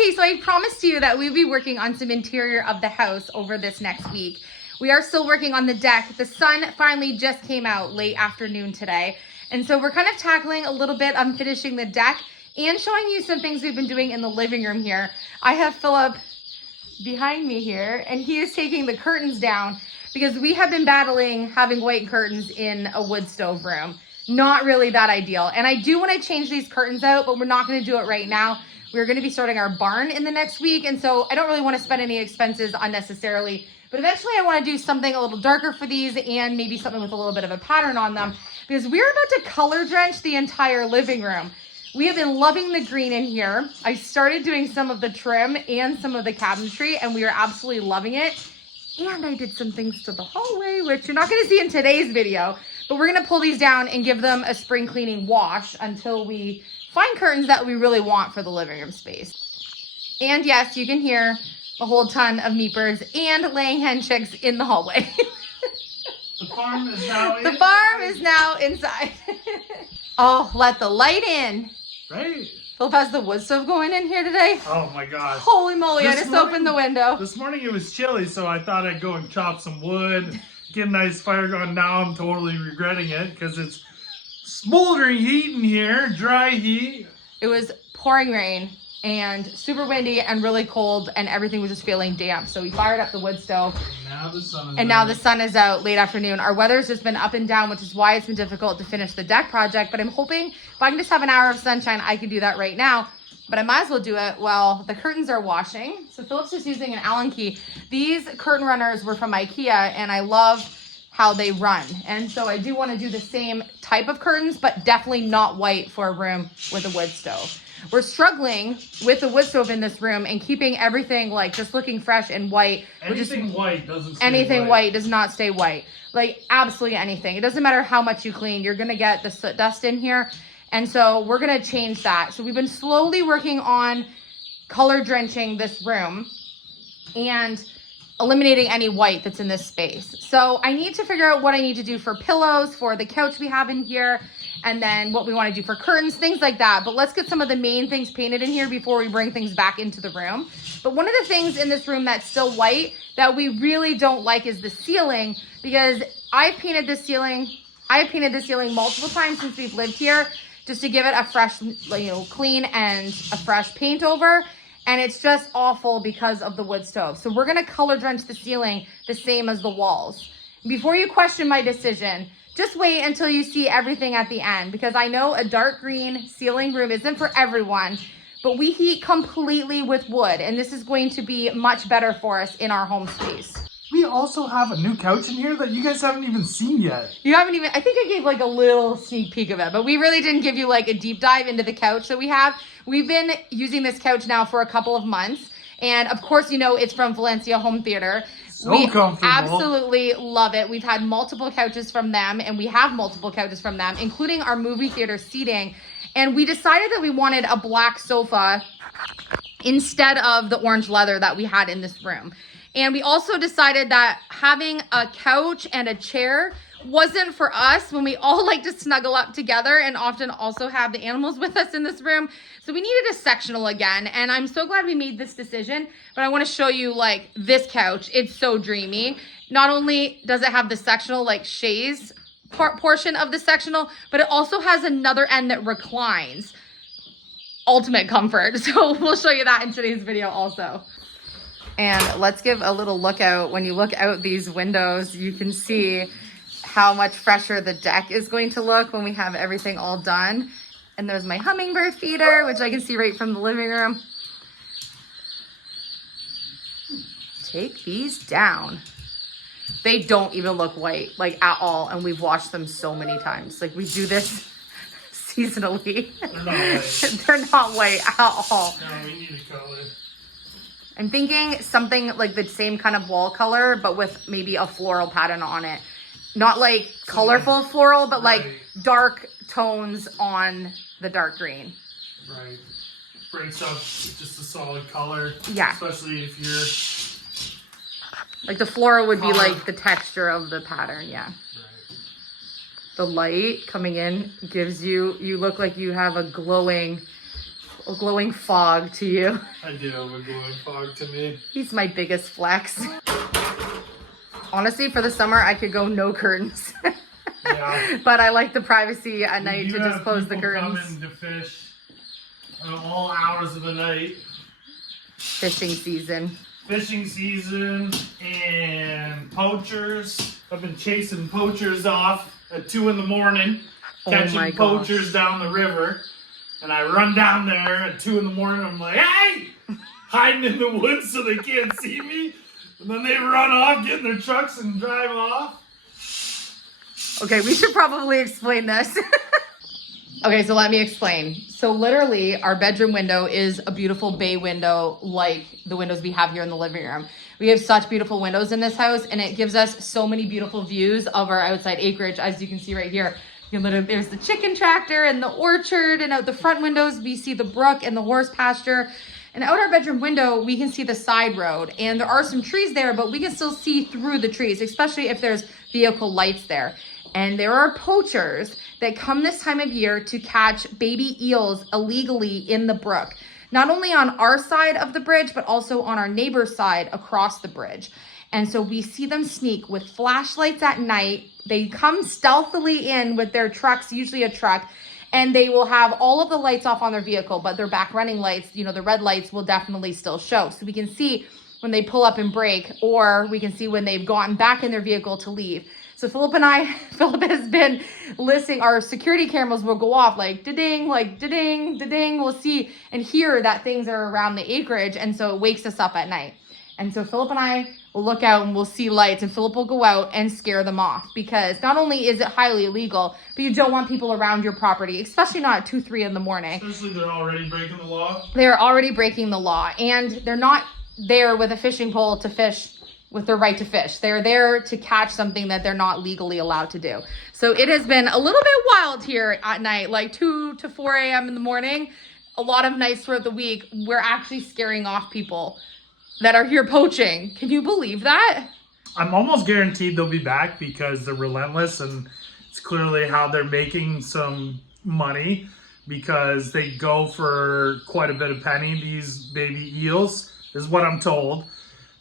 Okay, so I promised you that we'd be working on some interior of the house over this next week. We are still working on the deck. The sun finally just came out late afternoon today. And so we're kind of tackling a little bit on finishing the deck and showing you some things we've been doing in the living room here. I have Philip behind me here, and he is taking the curtains down because we have been battling having white curtains in a wood stove room. Not really that ideal. And I do want to change these curtains out, but we're not going to do it right now. We're going to be starting our barn in the next week. And so I don't really want to spend any expenses unnecessarily, but eventually I want to do something a little darker for these and maybe something with a little bit of a pattern on them, because we're about to color drench the entire living room. We have been loving the green in here. I started doing some of the trim and some of the cabinetry, and we are absolutely loving it. And I did some things to the hallway, which you're not going to see in today's video, but we're going to pull these down and give them a spring cleaning wash until we find curtains that we really want for the living room space. And yes, you can hear a whole ton of meepers and laying hen chicks in the hallway. The farm is now inside. The farm is now inside. Oh, let the light in. Right? Philip has the wood stove going in here today. Oh my gosh. Holy moly, I just opened the window. This morning it was chilly, so I thought I'd go and chop some wood, get a nice fire going. Now I'm totally regretting it because it's smoldering heat in here, dry heat. It was pouring rain and super windy and really cold, and everything was just feeling damp. So we fired up the wood stove. Now the sun is out late afternoon. Our weather's just been up and down, which is why it's been difficult to finish the deck project. But I'm hoping if I can just have an hour of sunshine, I can do that right now. But I might as well do it while the curtains are washing. So Philip's just using an Allen key. These curtain runners were from IKEA, and I love how they run. And so I do want to do the same type of curtains, but definitely not white for a room with a wood stove. We're struggling with the wood stove in this room and keeping everything like just looking fresh and white. Anything white doesn't stay Anything white does not stay white. Like absolutely anything. It doesn't matter how much you clean. You're going to get the soot dust in here. And so we're going to change that. So we've been slowly working on color drenching this room and eliminating any white that's in this space. So I need to figure out what I need to do for pillows, for the couch we have in here, and then what we want to do for curtains, things like that. But let's get some of the main things painted in here before we bring things back into the room. But one of the things in this room that's still white that we really don't like is the ceiling, because I've painted this ceiling multiple times since we've lived here just to give it a fresh, clean and a fresh paint over. And it's just awful because of the wood stove. So we're going to color drench the ceiling the same as the walls. Before you question my decision, just wait until you see everything at the end, because I know a dark green ceiling room isn't for everyone, but we heat completely with wood, and this is going to be much better for us in our home space. We also have a new couch in here that you guys haven't even seen yet. You haven't even, I think I gave like a little sneak peek of it, but we really didn't give you like a deep dive into the couch that we have. We've been using this couch now for a couple of months. And of course, it's from Elysia Home Theater. So comfortable. Absolutely love it. We've had multiple couches from them, and we have multiple couches from them, including our movie theater seating. And we decided that we wanted a black sofa instead of the orange leather that we had in this room. And we also decided that having a couch and a chair wasn't for us when we all like to snuggle up together and often also have the animals with us in this room. So we needed a sectional again, and I'm so glad we made this decision. But I want to show you like this couch. It's so dreamy. Not only does it have the sectional like chaise portion of the sectional, but it also has another end that reclines. Ultimate comfort. So we'll show you that in today's video also. And let's give a little look out. When you look out these windows, you can see how much fresher the deck is going to look when we have everything all done. And there's my hummingbird feeder, which I can see right from the living room. Take these down. They don't even look white, like at all. And we've washed them so many times. Like we do this seasonally. They're not white. They're not white at all. No, we need a color. I'm thinking something like the same kind of wall color, but with maybe a floral pattern on it. Not like colorful floral, but like dark tones on the dark green. Right. Breaks up just a solid color. Yeah. Especially if you're... Like the floral would be like the texture of the pattern, yeah. Right. The light coming in gives you look like you have a glowing a glowing fog to you. I do have a glowing fog to me. He's my biggest flex. Honestly, for the summer, I could go no curtains. Yeah. But I like the privacy at night to just close the curtains. Coming to fish all hours of the night. Fishing season. Fishing season and poachers. I've been chasing poachers off at 2 in the morning, catching poachers down the river. And I run down there at 2 in the morning. I'm like, hey! Hiding in the woods so they can't see me. And then they run off, get in their trucks and drive off. Okay, we should probably explain this. Okay, so let me explain. So literally, our bedroom window is a beautiful bay window like the windows we have here in the living room. We have such beautiful windows in this house, and it gives us so many beautiful views of our outside acreage, as you can see right here. You know, there's the chicken tractor and the orchard, and out the front windows, we see the brook and the horse pasture. And out our bedroom window, we can see the side road, and there are some trees there, but we can still see through the trees, especially if there's vehicle lights there. And there are poachers that come this time of year to catch baby eels illegally in the brook. Not only on our side of the bridge, but also on our neighbor's side across the bridge. And so we see them sneak with flashlights at night. They come stealthily in with their trucks, usually a truck, and they will have all of the lights off on their vehicle, but their back running lights, you know, the red lights will definitely still show. So we can see when they pull up and brake, or we can see when they've gotten back in their vehicle to leave. So Philip has been listening, our security cameras will go off like da-ding, da-ding. We'll see and hear that things are around the acreage, and so it wakes us up at night. And so Philip and I will look out and we'll see lights, and Philip will go out and scare them off, because not only is it highly illegal, but you don't want people around your property, especially not at 2, 3 in the morning. Especially they're already breaking the law. They're already breaking the law, and they're not there with a fishing pole to fish with their right to fish. They're there to catch something that they're not legally allowed to do. So it has been a little bit wild here at night, like 2 to 4 a.m. in the morning. A lot of nights throughout the week, we're actually scaring off people that are here poaching. Can you believe that? I'm almost guaranteed they'll be back, because they're relentless, and it's clearly how they're making some money, because they go for quite a bit of penny, these baby eels, is what I'm told.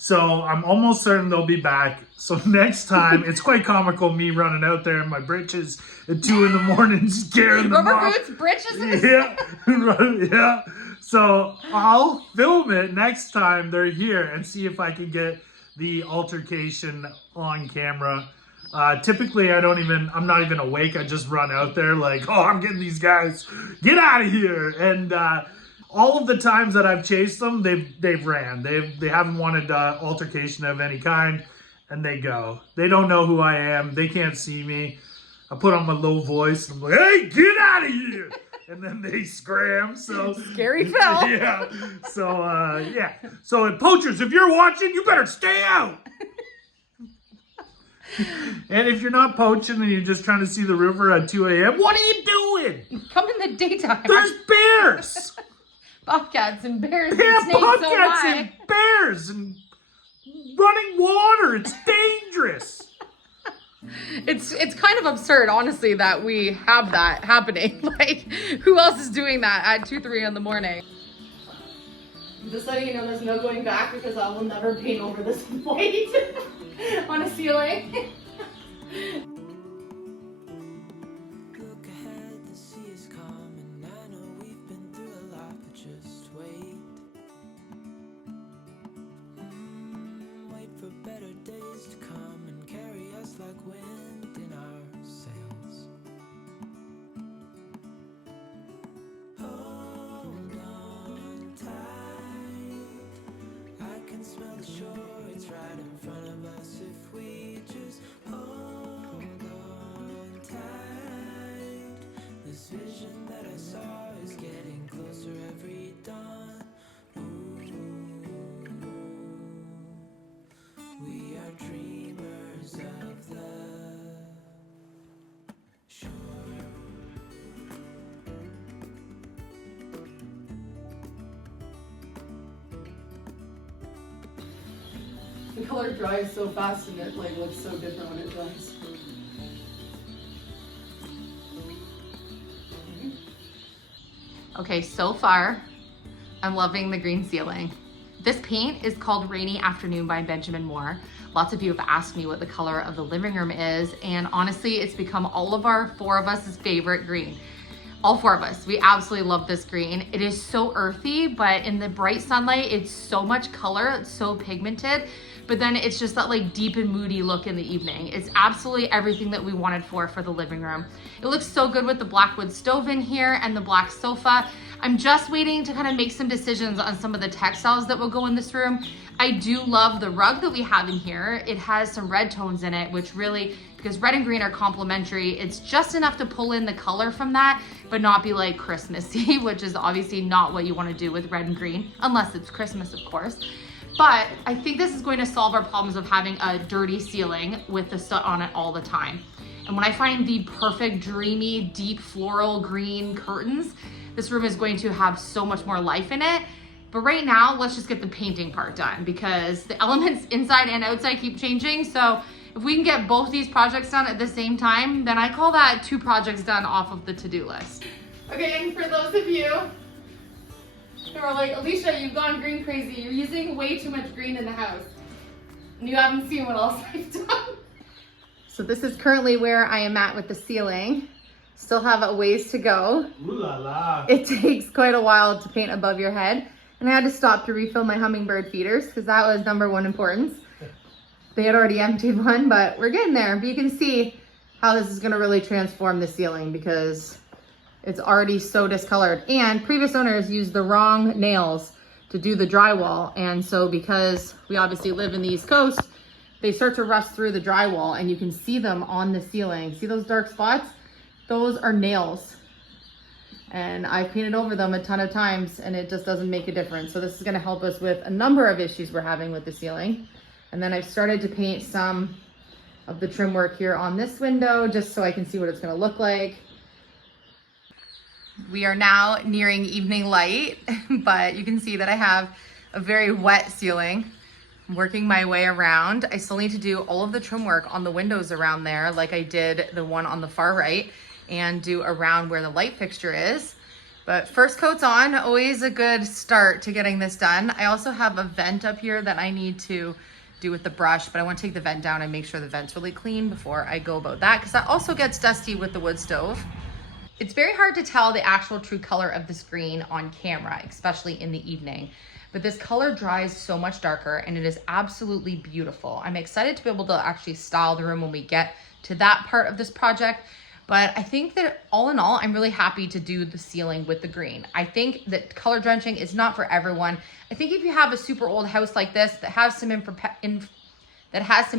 So I'm almost certain they'll be back. So next time, it's quite comical, me running out there in my britches at 2 in the morning, scaring them Rubber off. boots, britches? Yeah, yeah. So I'll film it next time they're here and see if I can get the altercation on camera. Typically, I'm not even awake. I just run out there like, oh, I'm getting these guys. Get out of here. And all of the times that I've chased them, they've ran. They haven't wanted altercation of any kind, and they go. They don't know who I am. They can't see me. I put on my low voice. I'm like, hey, get out of here. And then they scram. So Scary Phil. Yeah. So yeah. So poachers, if you're watching, you better stay out. And if you're not poaching and you're just trying to see the river at 2 a.m., what are you doing? Come in the daytime. There's bears. Bobcats and bears. Yeah, and snakes bobcats so and bears and running water. It's dangerous. It's kind of absurd, honestly, that we have that happening. Like, who else is doing that at 2, 3 in the morning? Just letting you know, there's no going back, because I will never paint over this white on a ceiling. Look ahead, the sea is calm, and I know we've been through a lot, but just wait. Wait for better days to come and carry us like wind in our sails. Hold on tight, I can smell the shore, it's right in front of us if we just hold on tight. This vision that I saw is getting closer every dawn. We are dreamers of the shore. The color dries so fast, and it like looks so different when it dries. Okay, so far I'm loving the green ceiling. This paint is called Rainy Afternoon by Benjamin Moore. Lots of you have asked me what the color of the living room is, and honestly, it's become all of our 4 of us' favorite green. All 4 of us, we absolutely love this green. It is so earthy, but in the bright sunlight, it's so much color, it's so pigmented, but then it's just that like deep and moody look in the evening. It's absolutely everything that we wanted for the living room. It looks so good with the black wood stove in here and the black sofa. I'm just waiting to kind of make some decisions on some of the textiles that will go in this room. I do love the rug that we have in here. It has some red tones in it, which really, because red and green are complementary, it's just enough to pull in the color from that, but not be like Christmassy, which is obviously not what you want to do with red and green, unless it's Christmas, of course. But I think this is going to solve our problems of having a dirty ceiling with the soot on it all the time. And when I find the perfect, dreamy, deep floral green curtains, this room is going to have so much more life in it. But right now, let's just get the painting part done because the elements inside and outside keep changing. So if we can get both these projects done at the same time, then I call that 2 projects done off of the to-do list. Okay, and for those of you who are like, Elysia, you've gone green crazy. You're using way too much green in the house. And you haven't seen what else I've done. So this is currently where I am at with the ceiling. Still have a ways to go. Ooh la la. It takes quite a while to paint above your head. And I had to stop to refill my hummingbird feeders because that was #1 importance. They had already emptied one, but we're getting there. But you can see how this is gonna really transform the ceiling because it's already so discolored. And previous owners used the wrong nails to do the drywall. And so because we obviously live in the East Coast, they start to rust through the drywall and you can see them on the ceiling. See those dark spots? Those are nails. And I've painted over them a ton of times and it just doesn't make a difference. So this is gonna help us with a number of issues we're having with the ceiling. And then I've started to paint some of the trim work here on this window just so I can see what it's gonna look like. We are now nearing evening light, but you can see that I have a very wet ceiling. I'm working my way around. I still need to do all of the trim work on the windows around there like I did the one on the far right, and do around where the light fixture is. But first coat's on, always a good start to getting this done. I also have a vent up here that I need to do with the brush, but I want to take the vent down and make sure the vent's really clean before I go about that, because that also gets dusty with the wood stove. It's very hard to tell the actual true color of this green on camera, especially in the evening. But this color dries so much darker and it is absolutely beautiful. I'm excited to be able to actually style the room when we get to that part of this project. But I think that all in all, I'm really happy to do the ceiling with the green. I think that color drenching is not for everyone. I think if you have a super old house like this that has some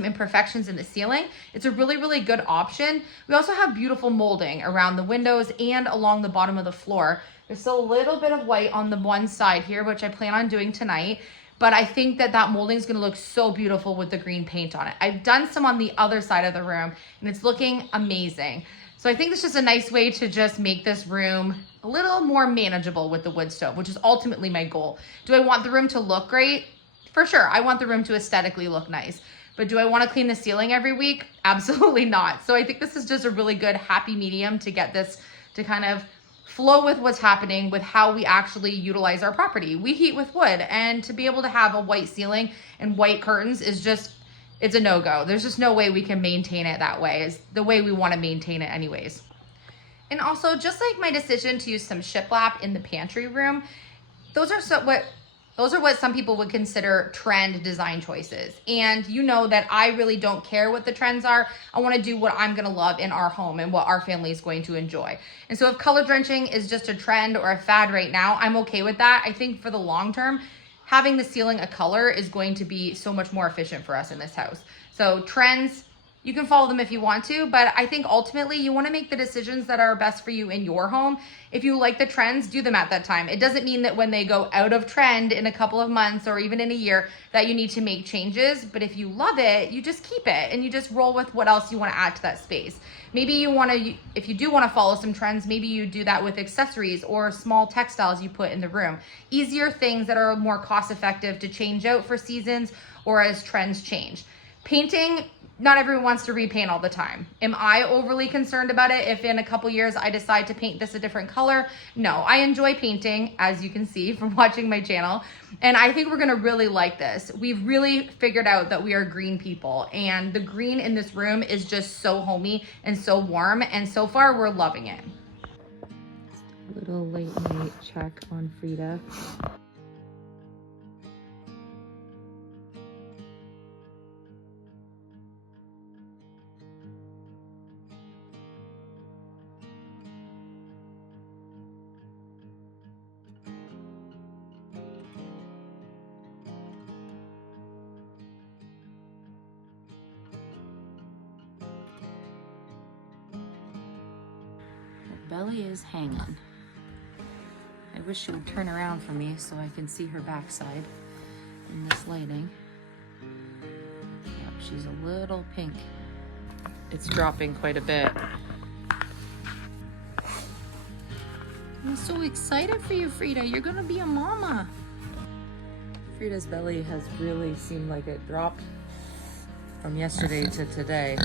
imperfections in the ceiling, it's a really, really good option. We also have beautiful molding around the windows and along the bottom of the floor. There's still a little bit of white on the one side here, which I plan on doing tonight. But I think that that molding is gonna look so beautiful with the green paint on it. I've done some on the other side of the room and it's looking amazing. So I think it's just a nice way to just make this room a little more manageable with the wood stove, which is ultimately my goal. Do I want the room to look great? For sure, I want the room to aesthetically look nice. But do I want to clean the ceiling every week? Absolutely not. So I think this is just a really good happy medium to get this to kind of flow with what's happening with how we actually utilize our property. We heat with wood, and to be able to have a white ceiling and white curtains is just, it's a no-go. There's just no way we can maintain it that way. It's the way we want to maintain it anyways. And also, just like my decision to use some shiplap in the pantry room, those are what some people would consider trend design choices. And you know that I really don't care what the trends are. I want to do what I'm going to love in our home and what our family is going to enjoy. And so if color drenching is just a trend or a fad right now, I'm okay with that. I think for the long term, having the ceiling a color is going to be so much more efficient for us in this house. So trends, you can follow them if you want to, but I think ultimately you want to make the decisions that are best for you in your home. If you like the trends, do them at that time. It doesn't mean that when they go out of trend in a couple of months or even in a year that you need to make changes, but if you love it, you just keep it and you just roll with what else you want to add to that space. Maybe you want to, if you do want to follow some trends, maybe you do that with accessories or small textiles you put in the room. Easier things that are more cost effective to change out for seasons or as trends change. Painting, not everyone wants to repaint all the time. Am I overly concerned about it if in a couple years I decide to paint this a different color? No, I enjoy painting, as you can see from watching my channel. And I think we're gonna really like this. We've really figured out that we are green people, and the green in this room is just so homey and so warm, and so far we're loving it. Little late night check on Frida. Belly is hanging. I wish she would turn around for me so I can see her backside in this lighting. Yep, she's a little pink. It's dropping quite a bit. I'm so excited for you, Frida. You're gonna be a mama. Frida's belly has really seemed like it dropped from yesterday to today.